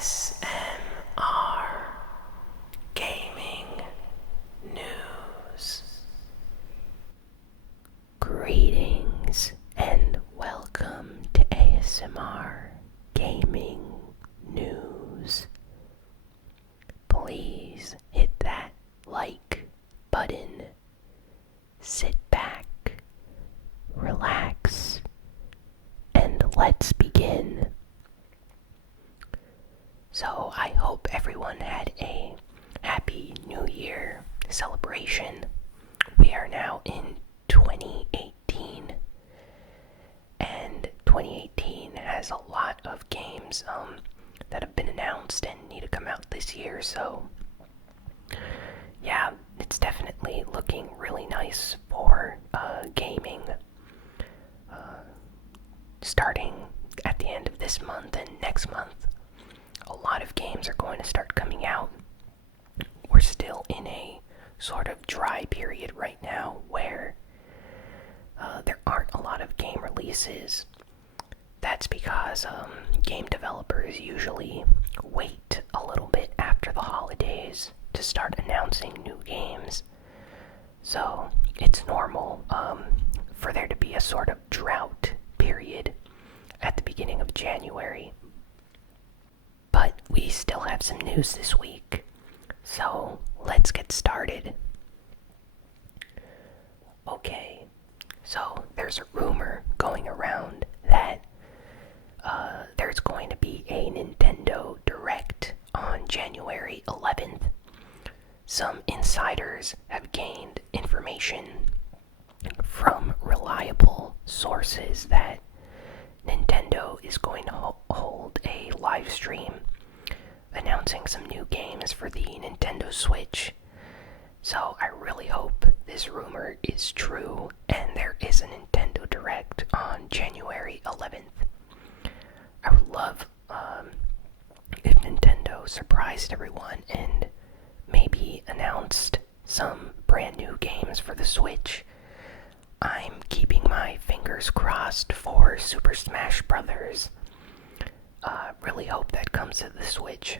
ASMR Gaming News. Greetings and welcome to ASMR Gaming News. Please hit that like button. Sit back, relax, and let's begin. So I hope everyone had a happy New Year celebration. We are now in 2018, and 2018 has a lot of games that have been announced and need to come out this year, so yeah, it's definitely looking really nice for gaming. Starting at the end of this month and next month, a lot of games are going to start coming out. We're still in a sort of dry period right now where there aren't a lot of game releases. That's because game developers usually wait a little bit after the holidays to start announcing new games. So it's normal for there to be a sort of drought period at the beginning of January. But we still have some news this week, so let's get started. Okay, so there's a rumor going around that there's going to be a Nintendo Direct on January 11th. Some insiders have gained information from reliable sources that Nintendo is going to hold a live stream announcing some new games for the Nintendo Switch. So I really hope this rumor is true and there is a Nintendo Direct on January 11th. I would love if Nintendo surprised everyone and maybe announced some brand new games for the Switch. I'm keeping my fingers crossed for Super Smash Bros. Really hope that comes to the Switch.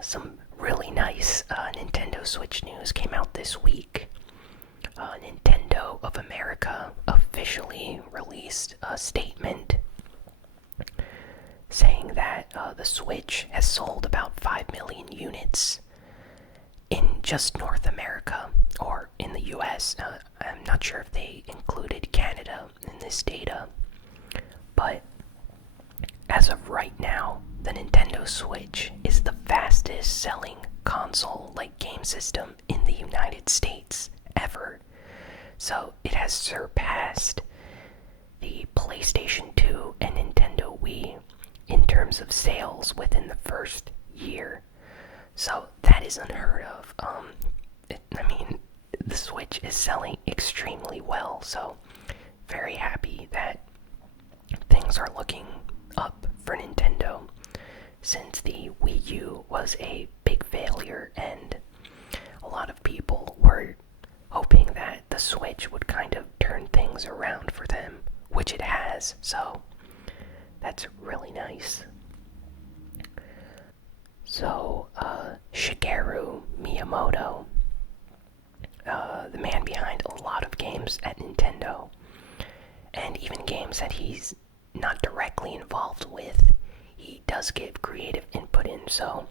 Some really nice Nintendo Switch news came out this week. Nintendo of America officially released a statement saying that the Switch has sold about 5 million units in just North America, or in the US. I'm not sure if they included Canada in this data, but as of right now, the Nintendo Switch is the fastest selling console-like game system in the United States ever. So it has surpassed the PlayStation 2 and Nintendo Wii in terms of sales within the first year. So that is unheard of. The Switch is selling extremely well, so very happy that things are looking up for Nintendo, since the Wii U was a big failure and a lot of people were hoping that the Switch would kind of turn things around for them, which it has, so that's really nice. So, Shigeru Miyamoto, the man behind a lot of games at Nintendo, and even games that he's not directly involved with, he does give creative input in, so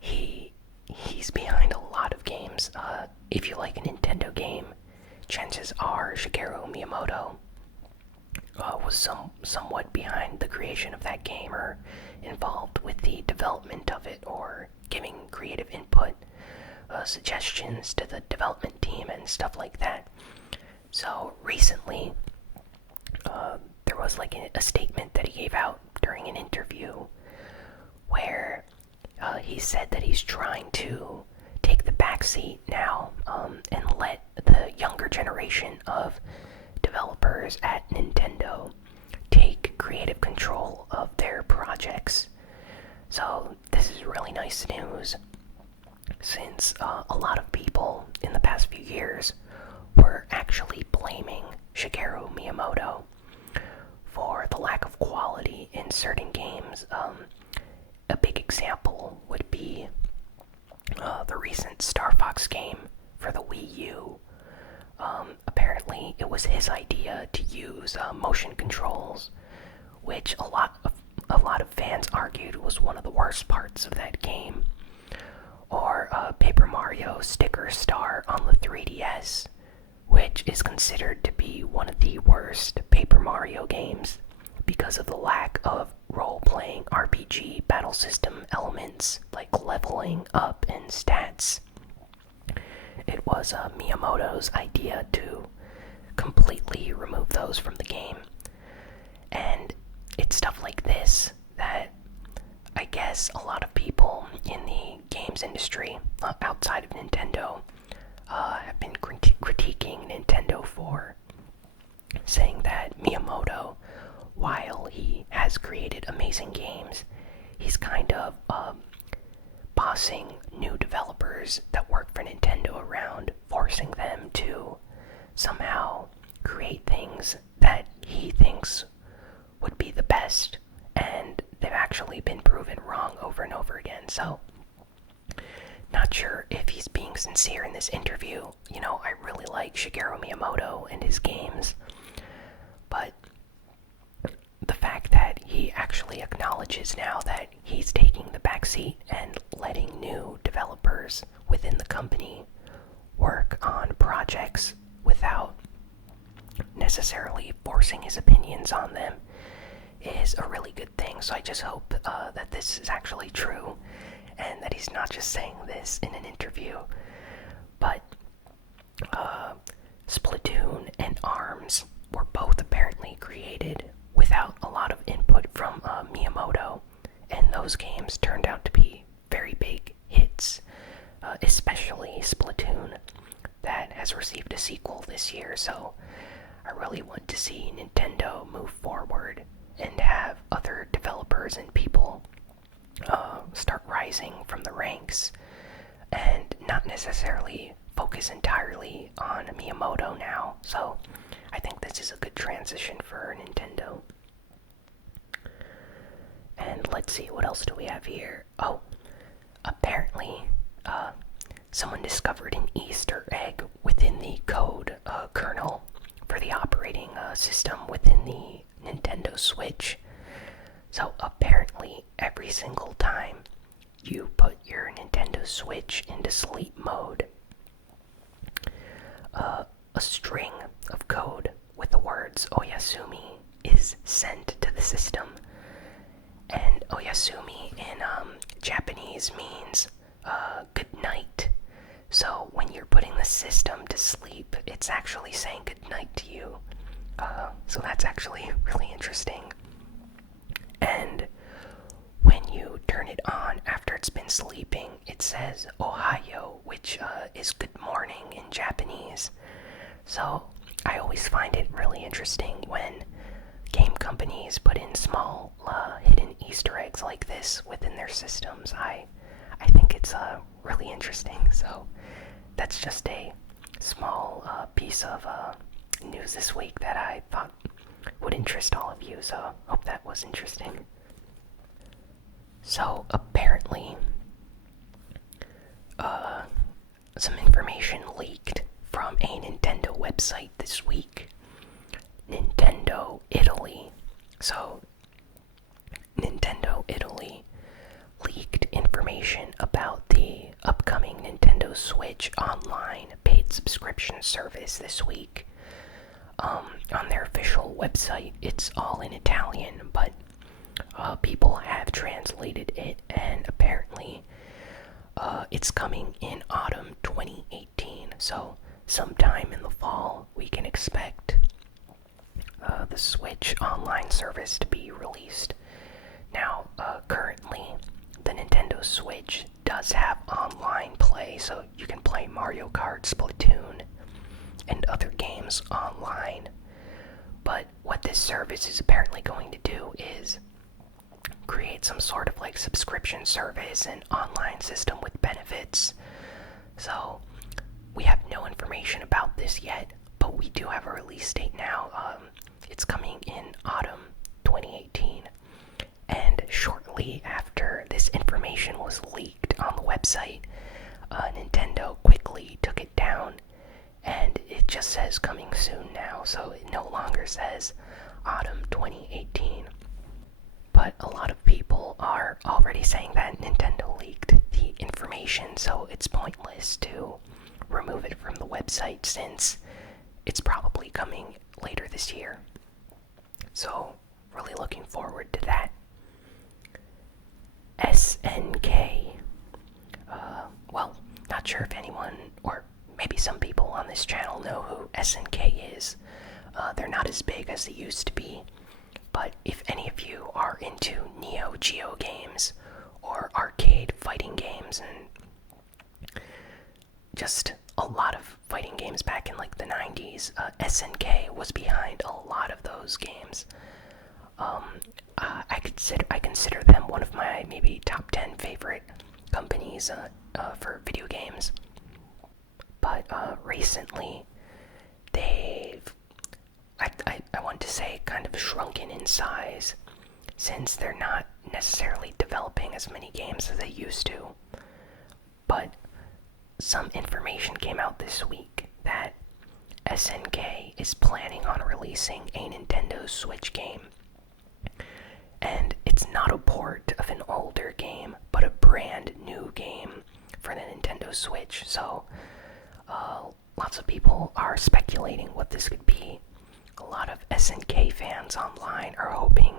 he's behind a lot of games. If you like a Nintendo game, chances are Shigeru Miyamoto was somewhat behind the creation of that game, or involved with the development of it, or giving creative input, suggestions to the development team and stuff like that. So recently, there was like a statement that he gave out during an interview where he said that he's trying to take the backseat now and let the younger generation of developers at Nintendo take creative control of their projects. So this is really nice news, since a lot of people in the past few years were actually blaming Shigeru Miyamoto for the lack of quality certain games. A big example would be the recent Star Fox game for the Wii U. Apparently, it was his idea to use motion controls, which a lot of fans argued was one of the worst parts of that game. Or Paper Mario Sticker Star on the 3DS, which is considered to be one of the worst Paper Mario games because of the lack of role-playing RPG battle system elements like leveling up and stats. It was Miyamoto's idea to completely remove those from the game. And it's stuff like this that I guess a lot of people in the games industry outside of Nintendo have been critiquing Nintendo for, saying that Miyamoto, while he has created amazing games, he's kind of bossing new developers that work for Nintendo around, forcing them to somehow create things that he thinks would be the best, and they've actually been proven wrong over and over again. So, not sure if he's being sincere in this interview. You know, I really like Shigeru Miyamoto and his games, but the fact that he actually acknowledges now that he's taking the backseat and letting new developers within the company work on projects without necessarily forcing his opinions on them is a really good thing. So I just hope that this is actually true and that he's not just saying this in an interview. But Splatoon and ARMS were both apparently created without a lot of input from Miyamoto, and those games turned out to be very big hits, especially Splatoon, that has received a sequel this year. So I really want to see Nintendo move forward and have other developers and people start rising from the ranks and not necessarily focus entirely on Miyamoto now. So I think this is a good transition for Nintendo. And let's see, what else do we have here? Oh, apparently someone discovered an Easter egg within the code kernel for the operating system within the Nintendo Switch. So apparently every single time you put your Nintendo Switch into sleep mode, a string of code with the words Oyasumi is sent to the system. And Oyasumi in Japanese means good night. So when you're putting the system to sleep, it's actually saying good night to you. So that's actually really interesting. And when you turn it on after it's been sleeping, it says Ohayo, which is good morning in Japanese. So I always find it really interesting when game companies put in small hidden Easter eggs like this within their systems. I think it's really interesting. So that's just a small piece of news this week that I thought would interest all of you. So hope that was interesting. So apparently some information leaked from a Nintendo website this week. Nintendo Italy. So Nintendo Italy leaked information about the upcoming Nintendo Switch Online paid subscription service this week. On their official website, it's all in Italian, but people have translated it, and apparently it's coming in autumn 2018. So sometime in the fall, we can expect the Switch Online service to be released. Now, currently, the Nintendo Switch does have online play, so you can play Mario Kart, Splatoon, and other games online. But what this service is apparently going to do is create some sort of like subscription service and online system with benefits. So we have no information about this yet, but we do have a release date now. It's coming in autumn 2018. Twitter says autumn 2018. But a lot of people are already saying that Nintendo leaked the information, so it's pointless to remove it from the website since it's probably coming later this year. So, really looking forward to that. SNK. Well, not sure if anyone, or maybe some people on this channel know who SNK is. They're not as big as they used to be, but if any of you are into Neo Geo games or arcade fighting games and just a lot of fighting games back in like the 90s, SNK was behind a lot of those games. I consider them one of my maybe top 10 favorite companies for video games. But recently, I want to say kind of shrunken in size, since they're not necessarily developing as many games as they used to. But some information came out this week that SNK is planning on releasing a Nintendo Switch game. And it's not a port of an older game, but a brand new game for the Nintendo Switch. So, lots of people are speculating what this could be. A lot of SNK fans online are hoping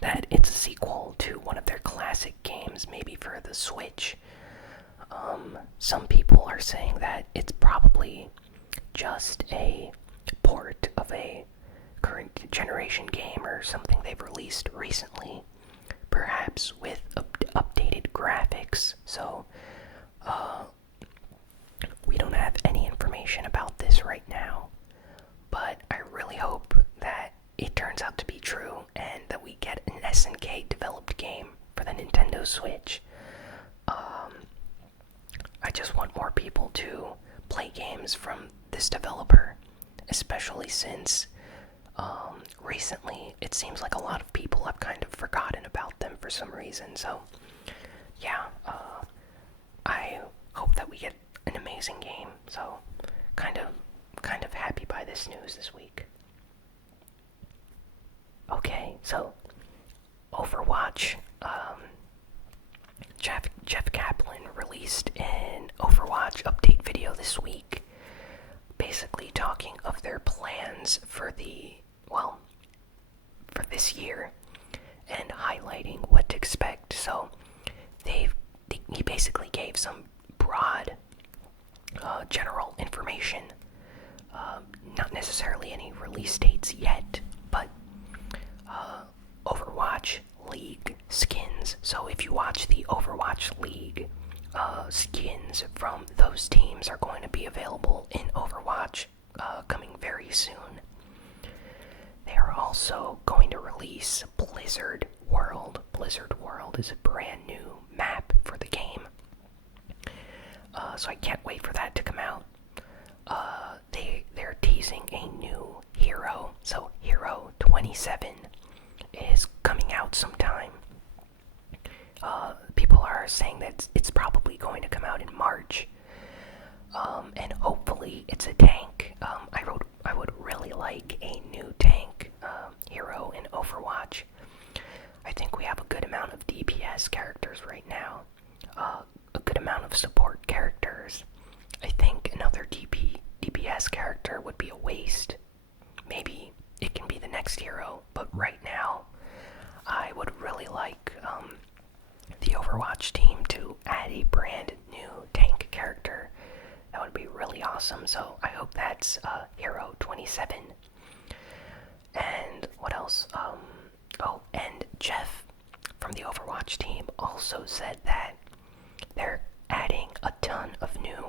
that it's a sequel to one of their classic games, maybe for the Switch. Some people are saying that it's probably just a port of a current generation game or something they've released recently, perhaps with updated graphics. So, we don't have any information about this right now, but I really hope that it turns out to be true and that we get an SNK developed game for the Nintendo Switch. I just want more people to play games from this developer, especially since recently it seems like a lot of people have kind of forgotten about them for some reason. So yeah, I hope that we get an amazing game. So kind of happy by this news this week. Okay, so Overwatch. Jeff Kaplan released an Overwatch update video this week, basically talking of their plans for for this year and highlighting what to expect. So he basically gave some broad general information, not necessarily any release dates yet, but Overwatch League skins. So if you watch the Overwatch League, skins from those teams are going to be available in Overwatch coming very soon. They are also going to release Blizzard World. Blizzard World is a brand new map for the game. So I can't wait for that to come out. They're teasing a new hero. So Hero 27 is coming out sometime. People are saying that it's probably going to come out in March. And hopefully it's a tank. I would really like a new tank hero in Overwatch. I think we have a good amount of DPS characters right now. A good amount of support characters. I think another DPS character would be a waste. Maybe it can be the next hero, but right now I would really like the Overwatch team to add a brand new tank character. That would be really awesome. So I hope that's Hero 27. And what else? And Jeff from the Overwatch team also said that they're adding a ton of new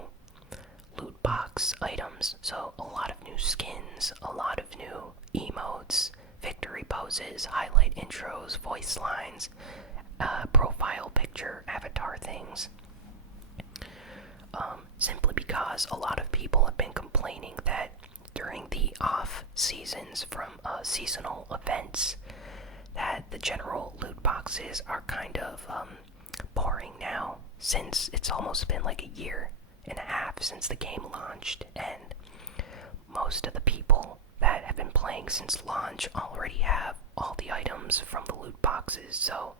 loot box items. So a lot of new skins, a lot of new emotes, victory poses, highlight intros, voice lines, profile picture, avatar things. Simply because a lot of people have been complaining that during the off seasons from seasonal events, that the general loot boxes are kind of boring now, since it's almost been like a year and a half since the game launched, and most of the people that have been playing since launch already have all the items from the loot boxes. So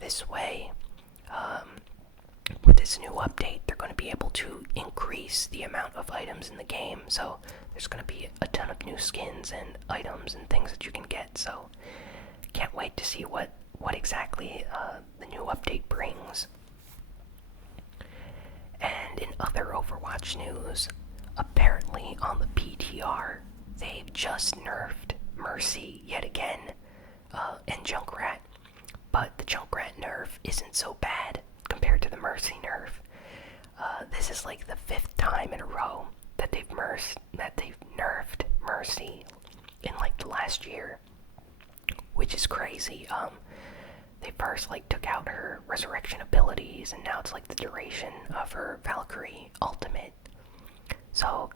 this way, with this new update, they're going to be able to increase the amount of items in the game. So there's going to be a ton of new skins and items and things that you can get. So can't wait to see what exactly the new update brings. And in other Overwatch news, apparently on the PTR, they've just nerfed Mercy yet again, and Junkrat. But the Junkrat nerf isn't so bad compared to the Mercy nerf. This is like the 5th time in a row that they've nerfed Mercy in like the last year, which is crazy. They first took out her resurrection abilities, and now it's like the duration of her Valkyrie ultimate. So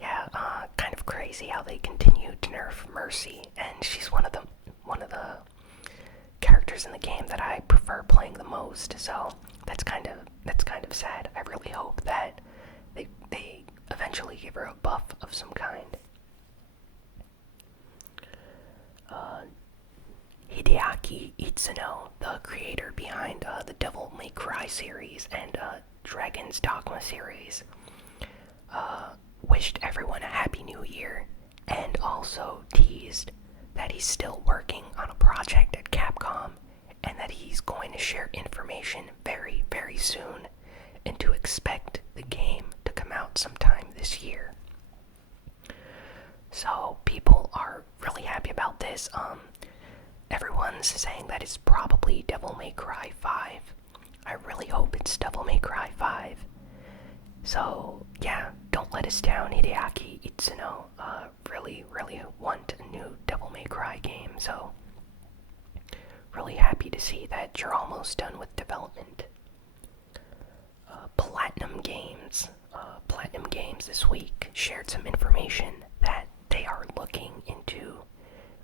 yeah, kind of crazy how they continue to nerf Mercy, and she's one of the characters in the game that I prefer playing the most. So that's kind of sad. I really hope that they eventually give her a buff of some kind. Hideaki Itsuno, the creator behind the Devil May Cry series and Dragon's Dogma series, wished everyone a happy new year, and also teased that he's still working on a project at Capcom and that he's going to share information very, very soon, and to expect the game to come out sometime this year. So people are really happy about this. Everyone's saying that it's probably Devil May Cry 5. I really hope it's Devil May Cry 5. So yeah, don't let us down, Hideaki Itsuno. Really want a new Devil May Cry game, so really happy to see that you're almost done with development. Platinum Games this week shared some information that they are looking into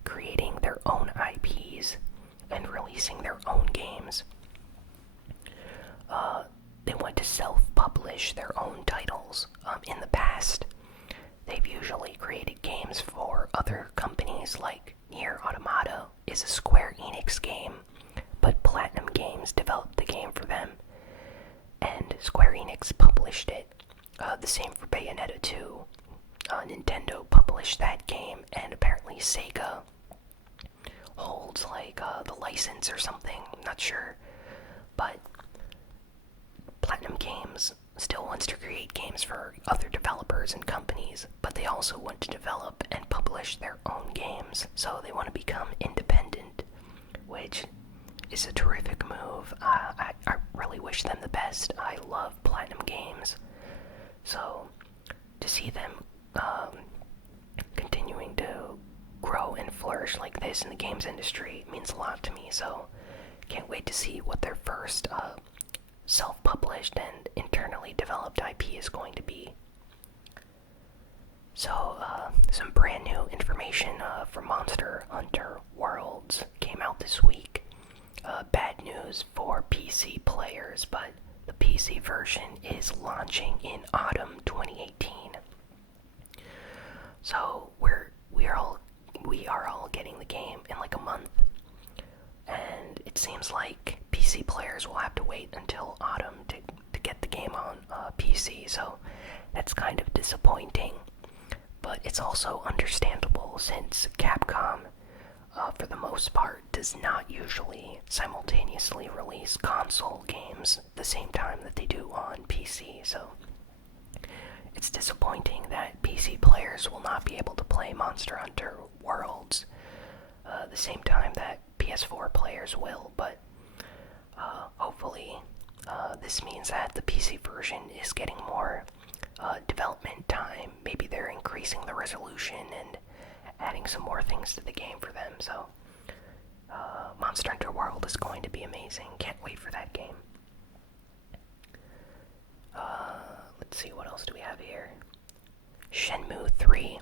creating their own IPs and releasing their own games. They want to self-publish their own titles. In the past, they've usually created games for other companies, like Nier Automata is a Square Enix game, but Platinum Games developed the game for them, and Square Enix published it. The same for Bayonetta 2. Nintendo published that game, and apparently Sega holds the license or something, I'm not sure. But Platinum Games still wants to create games for other developers and companies, but they also want to develop and publish their own games, so they want to become independent, which is a terrific move. I really wish them the best. I love Platinum Games, so to see them continuing to grow and flourish like this in the games industry means a lot to me, so can't wait to see what their first self-published and internally developed IP is going to be. So, some brand new information from Monster Hunter Worlds came out this week. Bad news for PC players, but the PC version is launching in autumn 2018. So we are all getting the game in like a month, and it seems like PC players will have to wait until autumn to get the game on PC. So that's kind of disappointing, but it's also understandable since Capcom, for the most part, does not usually simultaneously release console games the same time that they do on PC. So it's disappointing that PC players will not be able to play Monster Hunter Worlds the same time that PS4 players will, but hopefully this means that the PC version is getting more development time. Maybe they're increasing the resolution and adding some more things to the game for them. So Monster Hunter World is going to be amazing. Can't wait for that game. Let's see, what else do we have here? Shenmue 3.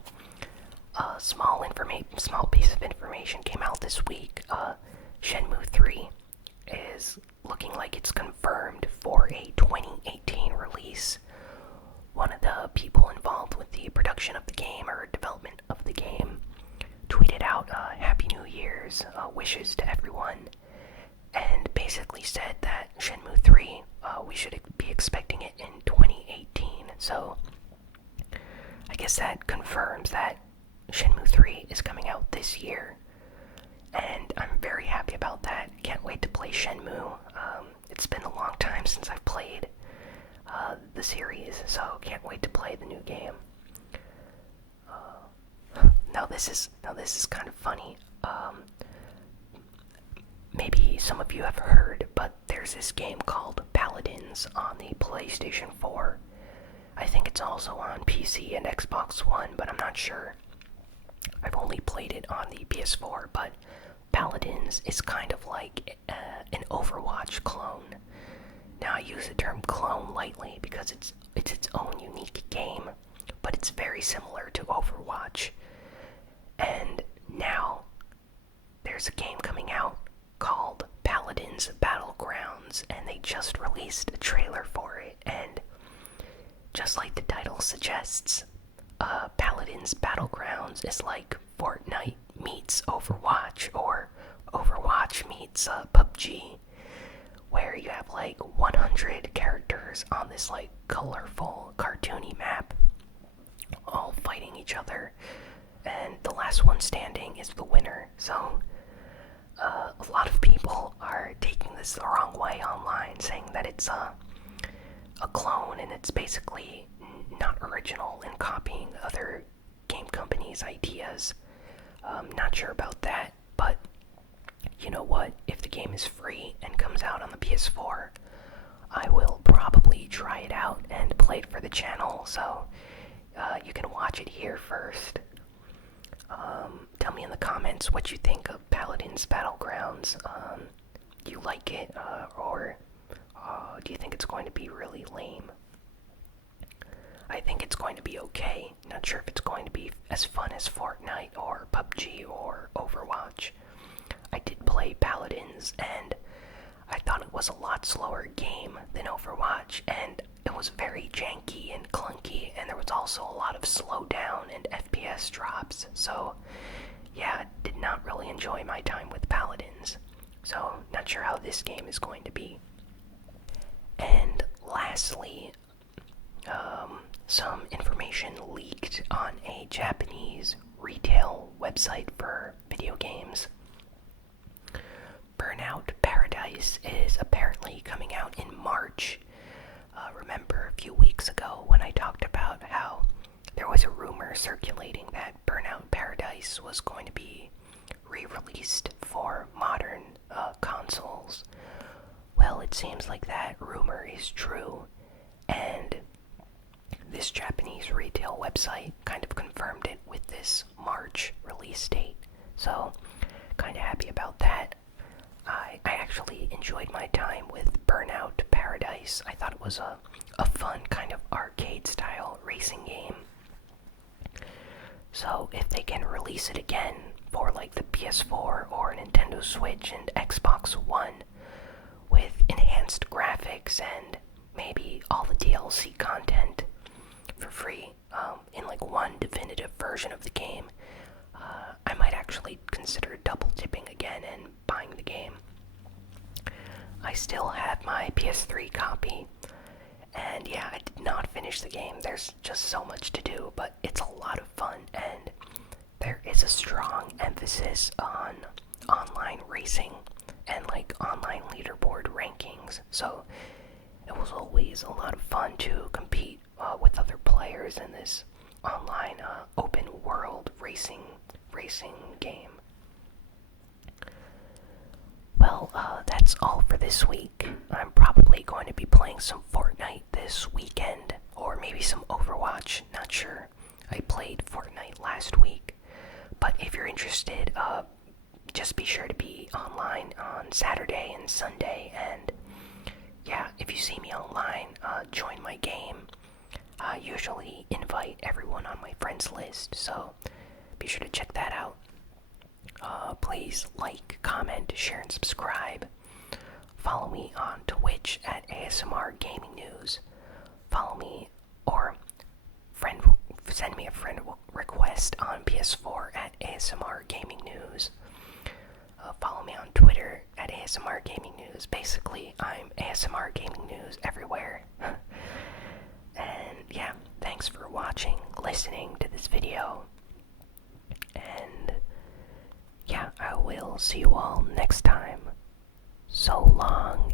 Small piece of information came out this week. Shenmue 3 is looking like it's confirmed for a 2018 release, one of the people involved with the production of the game or development of the game tweeted out Happy New Year's wishes to everyone, and basically said that Shenmue 3, we should be expecting it in 2018. So I guess that confirms that Shenmue 3 is coming out this year, and I'm very happy about that. Can't wait to play Shenmue. It's been a long time since I've played the series, so can't wait to play the new game. Now this is kind of funny. Maybe some of you have heard, but there's this game called Paladins on the PlayStation 4. I think it's also on PC and Xbox One, but I'm not sure. I've only played it on the PS4, but Paladins is kind of like an Overwatch clone. Now I use the term clone lightly because it's its own unique game, but it's very similar to Overwatch. And now there's a game coming out called Paladins Battlegrounds, and they just released a trailer for it, and just like the title suggests, Paladins Battlegrounds is like Fortnite meets Overwatch, or Overwatch meets PUBG, where you have like 100 characters on this like colorful, cartoony map, all fighting each other, and the last one standing is the winner. So a lot of people are taking this the wrong way online, saying that it's a clone and it's basically not original and copying other game companies' ideas. Not sure about that, but you know what? If the game is free and comes out on the PS4, I will probably try it out and play it for the channel, so you can watch it here first. Tell me in the comments what you think of Paladins Battlegrounds. Do you like it, or do you think it's going to be really lame? I think it's going to be okay. Not sure if it's going to be as fun as Fortnite or PUBG or Overwatch. I did play Paladins, and I thought it was a lot slower game than Overwatch, and it was very janky and clunky, and there was also a lot of slowdown and FPS drops. So yeah, I did not really enjoy my time with Paladins. So not sure how this game is going to be. And lastly, some information leaked on a Japanese retail website for video games. Burnout Paradise is apparently coming out in March. Remember a few weeks ago when I talked about how there was a rumor circulating that Burnout Paradise was going to be re-released for modern consoles? Well, it seems like that rumor is true, and this Japanese retail website kind of confirmed it with this March release date. So, kind of happy about that. I actually enjoyed my time with Burnout Paradise. I thought it was a fun kind of arcade-style racing game. So if they can release it again for like the PS4 or Nintendo Switch and Xbox One with enhanced graphics and maybe all the DLC content for free in like one definitive version of the game, I might actually consider double dipping again and buying the game. I still have my PS3 copy, and yeah, I did not finish the game. There's just so much to do, but it's a lot of fun, and there is a strong emphasis on online racing and like online leaderboard rankings. So it was always a lot of fun to compete with other players in this online open world racing game. Well, that's all for this week. I'm probably going to be playing some Fortnite this weekend, or maybe some Overwatch, not sure. I played Fortnite last week, but if you're interested, just be sure to be online on Saturday and Sunday, and yeah, if you see me online, join my game. I usually invite everyone on my friends list, so be sure to check that out. Please like, comment, share, and subscribe. Follow me on Twitch at ASMRGamingNews. Follow me, or send me a friend request on PS4 at ASMRGamingNews. Follow me on Twitter at ASMRGamingNews. Basically, I'm ASMR Gaming News everywhere. And yeah, thanks for watching, listening to this video. And yeah, I will see you all next time. So long.